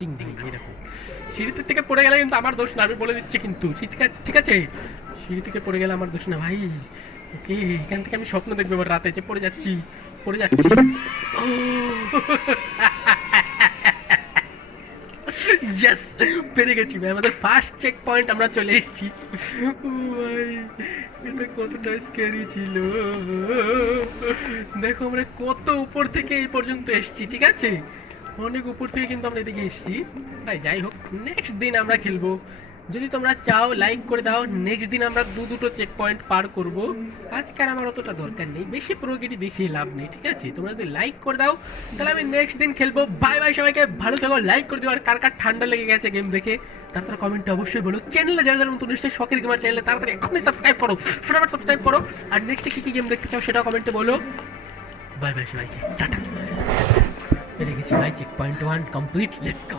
টিং টিং এই দেখো সিঁড়িতে থেকে পড়ে গেলে কিন্তু আমার দোষ না, আমি বলে দিচ্ছি কিন্তু ঠিক আছে। সিঁড়ি থেকে পড়ে গেলে আমার দোষ না ভাই। ওকে, এখান থেকে আমি স্বপ্ন দেখবো এবার রাতে যে পড়ে যাচ্ছি ও ইয়েস, পেরে গেছি ভাই, আমাদের ফার্স্ট চেক পয়েন্ট আমরা চলে এসেছি। ও ভাই, এটা কতটা স্ক্যারি ছিল। দেখো আমরা কত উপর থেকে এই পর্যন্ত এসেছি, ঠিক আছে, অনেক উপর থেকে কিন্তু আমরা এদিকে এসেছি ভাই। যাই হোক, নেক্সট দিন আমরা খেলবো, যদি তোমরা চাও লাইক করে দাও। নেক্সট দিন আমরা দুটো চেক পয়েন্ট পার করব। আজকে আর আমার অতটা দরকার নেই, বেশি প্রোগেটি দেখিয়ে লাভ নেই, ঠিক আছে। তোমরা যদি লাইক করে দাও তাহলে আমি নেক্সট দিন খেলবো। বাই বাই সবাইকে, ভালো থাকো, লাইক করে দিও। আর কার কার ঠান্ডা লেগে গেছে গেম দেখে তারপরে কমেন্টে অবশ্যই বলো। চ্যানেলে যারা যারা নতুন নিশ্চয়ই শখের গেমার চ্যানেলে তাড়াতাড়ি এখনই সাবস্ক্রাইব করো, ফটাফট সাবস্ক্রাইব করো। আর নেক্সটে কী কী গেম দেখতে চাও সেটাও কমেন্টে বলো। বাই বাই সবাইকে, টাটা। পেরে গেছি ভাই, checkpoint 1 complete, let's go.